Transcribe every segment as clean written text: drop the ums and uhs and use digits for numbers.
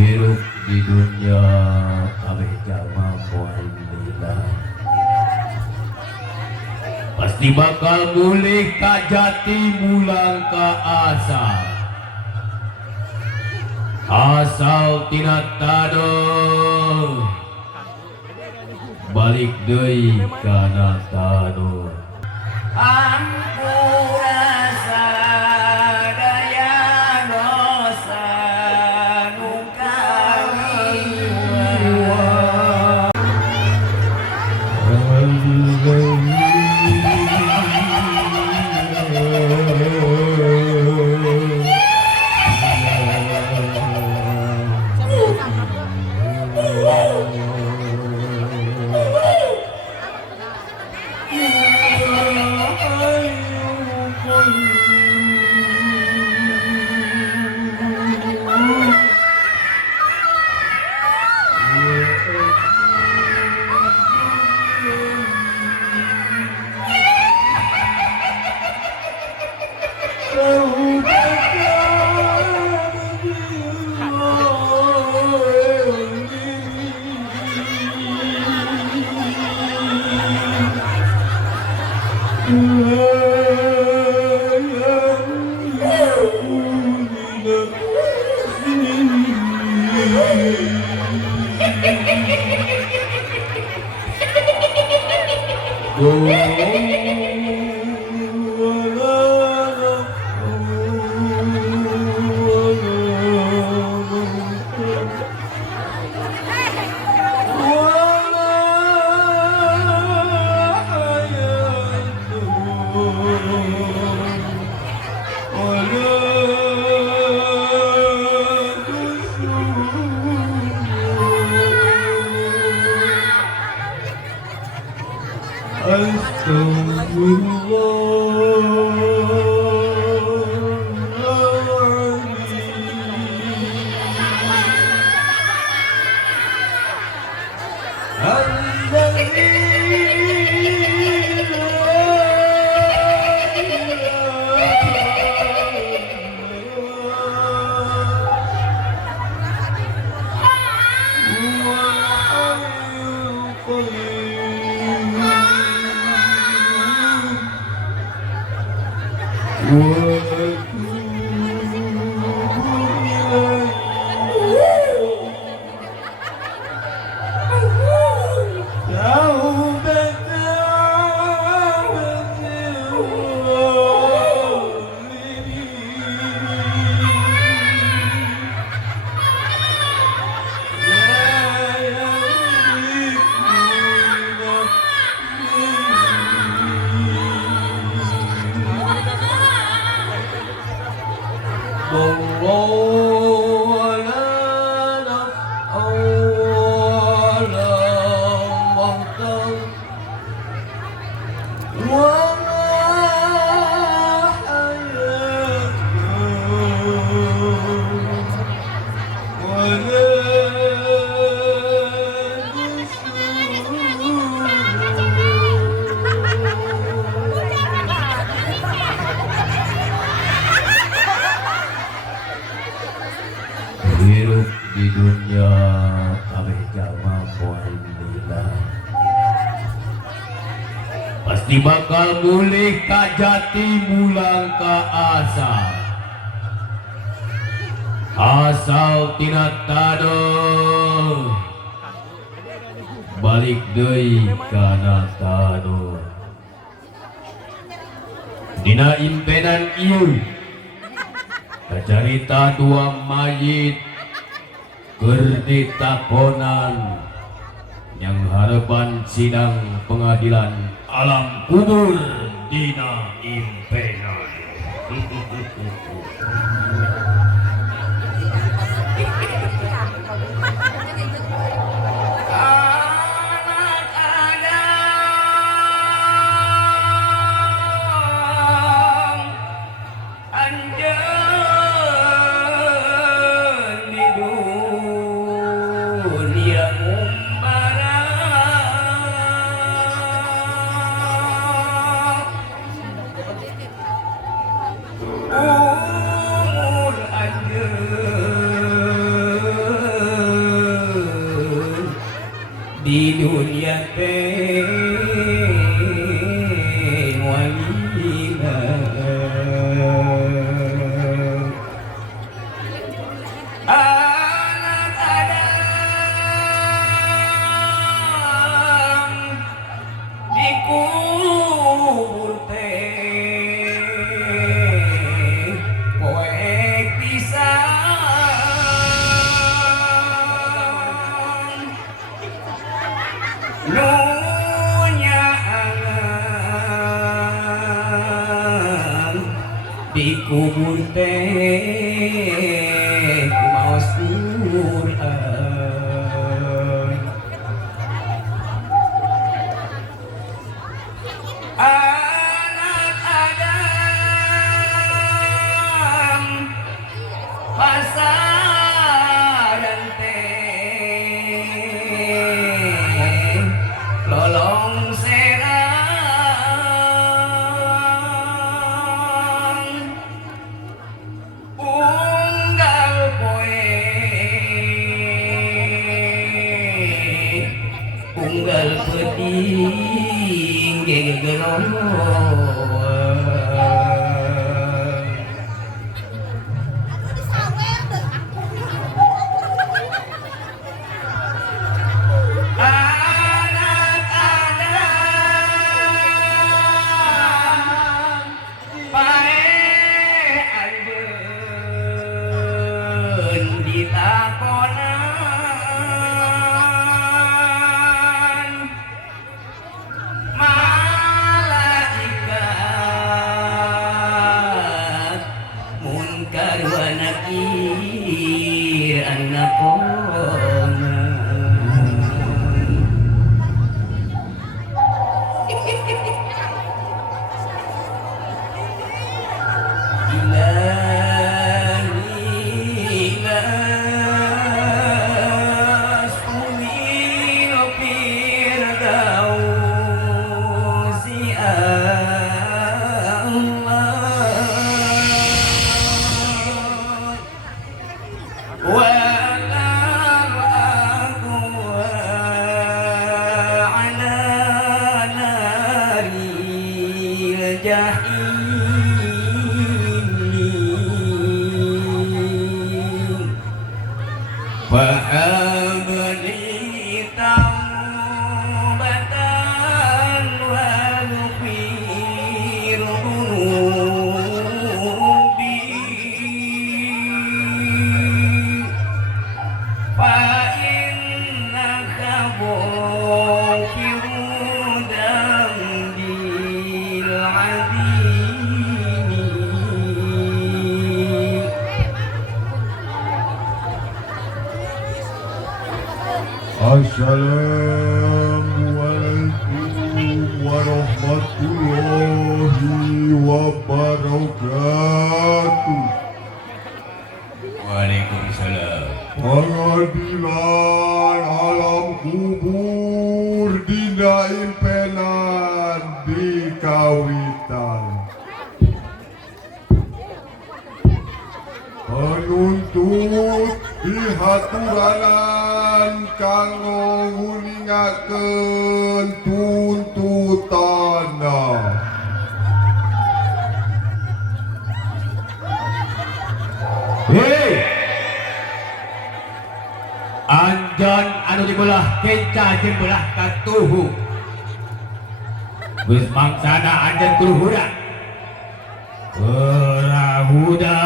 Hidup di dunia kabeh jalma poe lila pasti bakal mulih ka jati mulang ka asal tina tado balik deui kana tado ampura sadaya dosa nu kaliwat hidup di dunia kabeh jalma poe lila pasti bakal mulih ka jati mulang ka asal tina tado balik deui kana tado dina impenan ieu kacarita dua mayit keur ditakonan yang harapan sidang pengadilan alam kubur dina impenan. Anak ada kubur teh maos Quran. Anak Adam pasaran teh lolong serang unggal poe unggal peting gegegeron. Assalamualaikum warahmatullahi wabarakatuh. Waalaikumsalam. Pengadilan alam kubur Dina Impenan di Kawitan. Penuntut dihaturanan kanggo nguningakeun tuntutanna. Hei, anjan anu dibelah kenca jeung belah katuhu. Geus mangsana anjan kuruhuda. Kerahuda.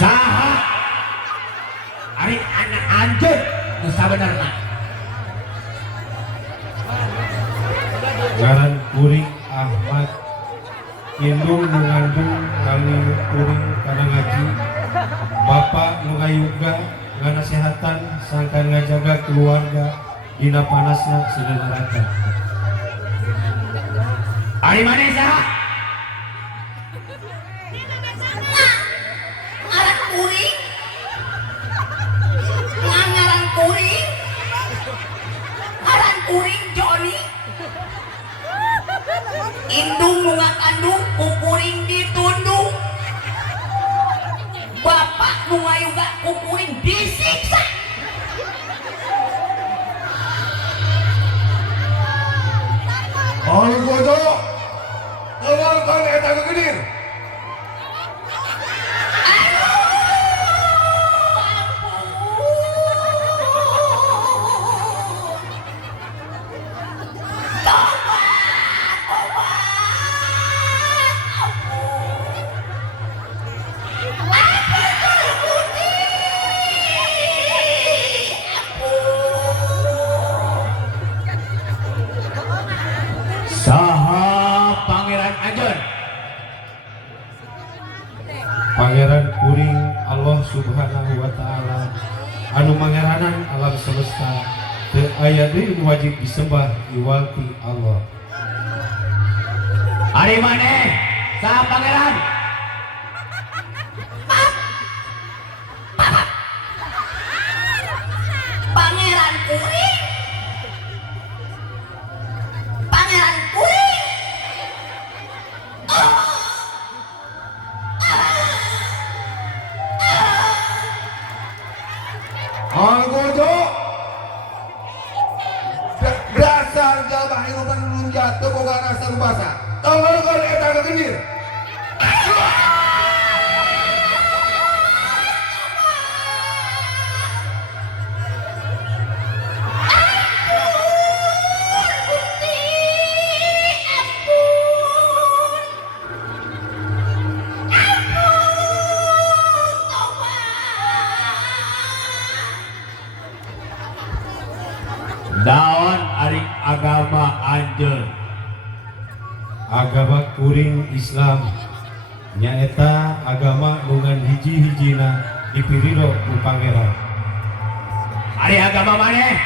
Saha ari anak anjeun nu sabenerna Ngaran kuring Ahmad indung nu ngandung kali kuring kana ngaji bapak nu ngayuga nganasehatan sangkan ngajaga keluarga dina panasna sedenarata. ari maneh saha Ngaran kuring, ngaran kuring, ngaran kuring Joni. Indung nu ngakandung ku kuring ditundung. Bapak nu ngayuga ku kuring disiksa. Anu bodoh, keluarkan eta kegedir. Anjeun. Pangeran kuring Allah Subhanahu wa Ta'ala anu mangeranan alam semesta teu aya deui nu wajib disembah iwalti Allah. Ari maneh saha pangeran? Pangeran kuring. Pangeran kuring. Anggojo dasar jalma hirupan belum jatuh boga rasa rubasa tongolkan eta kegenir Daon ari agama anjeun. Agama kuring Islam nyaeta agama nungan hiji-hijina dipirido ku pangeran. Ari agama maneh?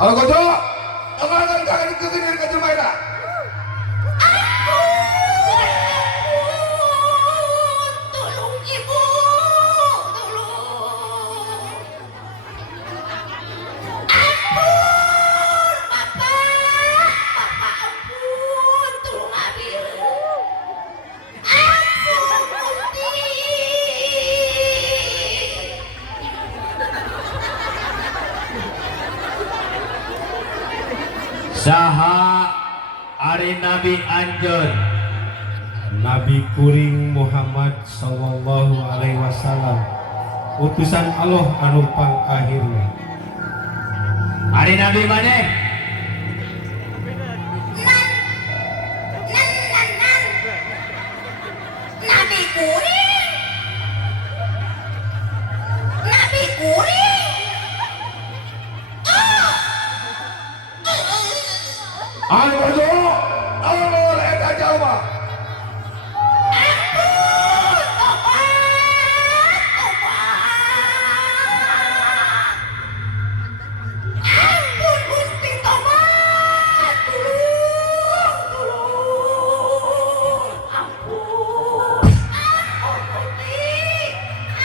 Anggojo tongolkan kegenir ke jelma eta Tolong ibu, tolong. Ampun, bapak ampun, tolong abi. Ampun, Gusti. Saha ari nabi anjeun? Nabi kuring Muhammad sallallahu alaihi wasallam utusan Allah anu pangakhirna. Ari nabi maneh? Nabi kuring. Nabi kuring. Anggojo tongol eta jalma Ampun, Gusti, tobat. Tolong. Ampun. Ampun, Gusti.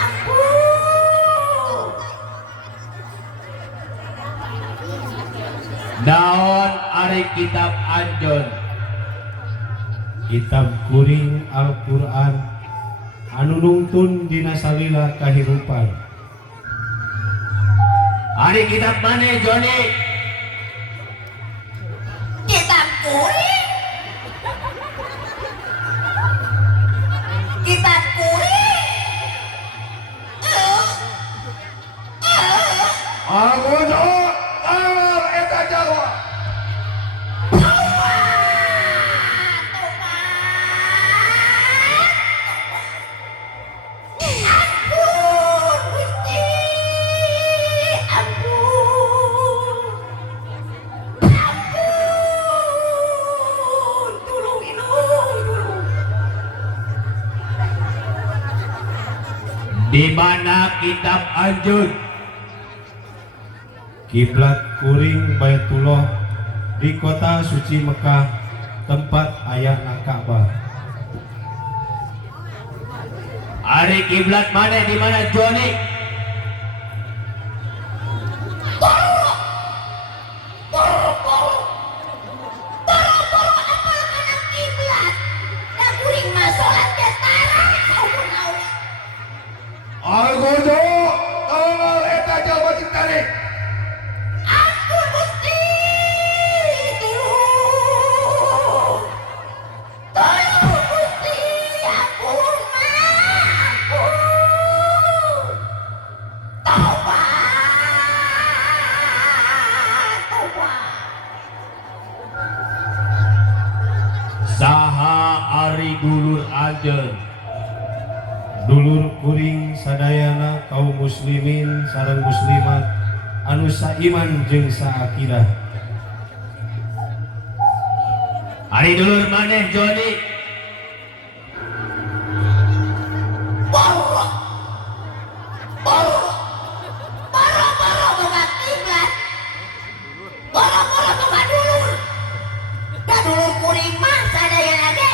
Ampun. Daon ari kitab anjeun? Kitab kuring Al-Qur'an anu nungtun dina salila kahirupan. Ari kitab maneh Joni? Kitab kuring. Kitab kuring. Anggojo tongol eta jalma Ampun, Gusti. Ampun. Ampun. Tolong, tolong. Di mana kitab anjeun? Kiblat kuring Baitullah di kota suci Mekah tempat ayana Ka'bah. Ari kiblat maneh di mana Joni? Anggojo tongol eta jalma cintane Ampun, Gusti. Tolong. Tolong, Gusti. Ampun, Ma. Ampun. Ajen. Dulur kuring sadayana kaum muslimin sareng muslimat anu saiman jeung saakirah. Ari dulur maneh Joni. Boro-boro boga kiblat. Boro-boro boga dulur. Da dulur kuring mah sadayana ge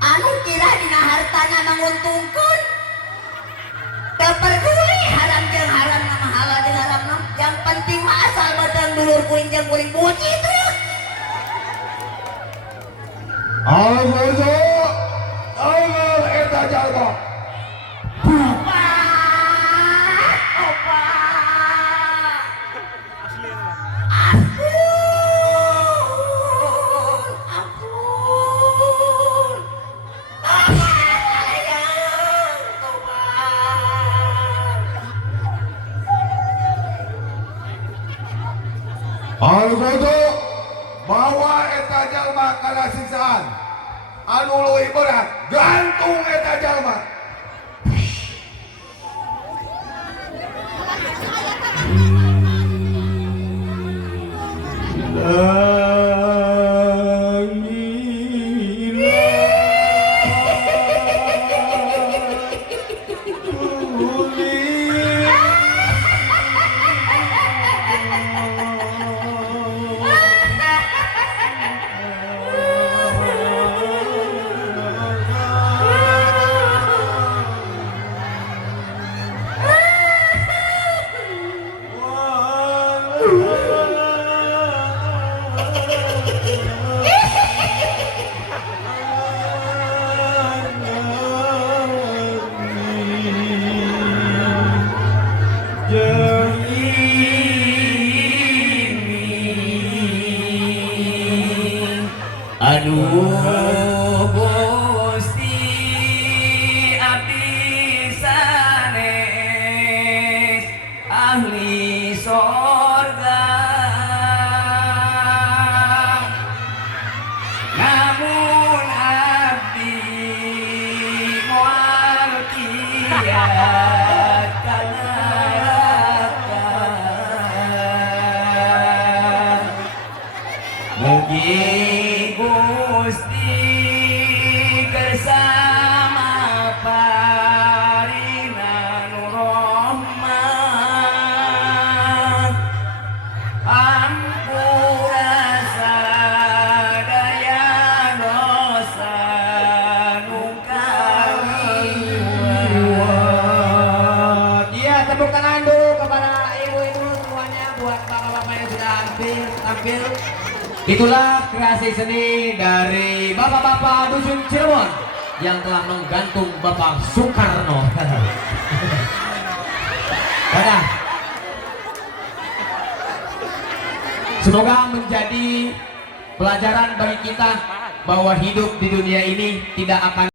anu kira dina hartana menguntungkeun. Teu peduli haram jeung haram nama halal jeung haram nam. Yang penting mah asal beteng dulur kuring jeung kuring buci terus. Algojo, algol eta jalma. Algojo, bawa eta jalma kana siksaan. Anu leuwih berat, gantung eta jalma. Aduh Gusti abdi sanes ahli sorga, namun abdi moal kiat kalaka. Mugi Gusti bersama parina nu rahmat, ampura sadaya dosa nu kaliwat. Iya, tepuk tangan dulu kepada ibu-ibu semuanya, buat bapak-bapak yang sudah hampir tampil. Itulah kreasi seni dari bapak-bapak dusun Cirebon yang telah menggantung Bapak Soekarno. Dadah. Semoga menjadi pelajaran bagi kita bahwa hidup di dunia ini tidak akan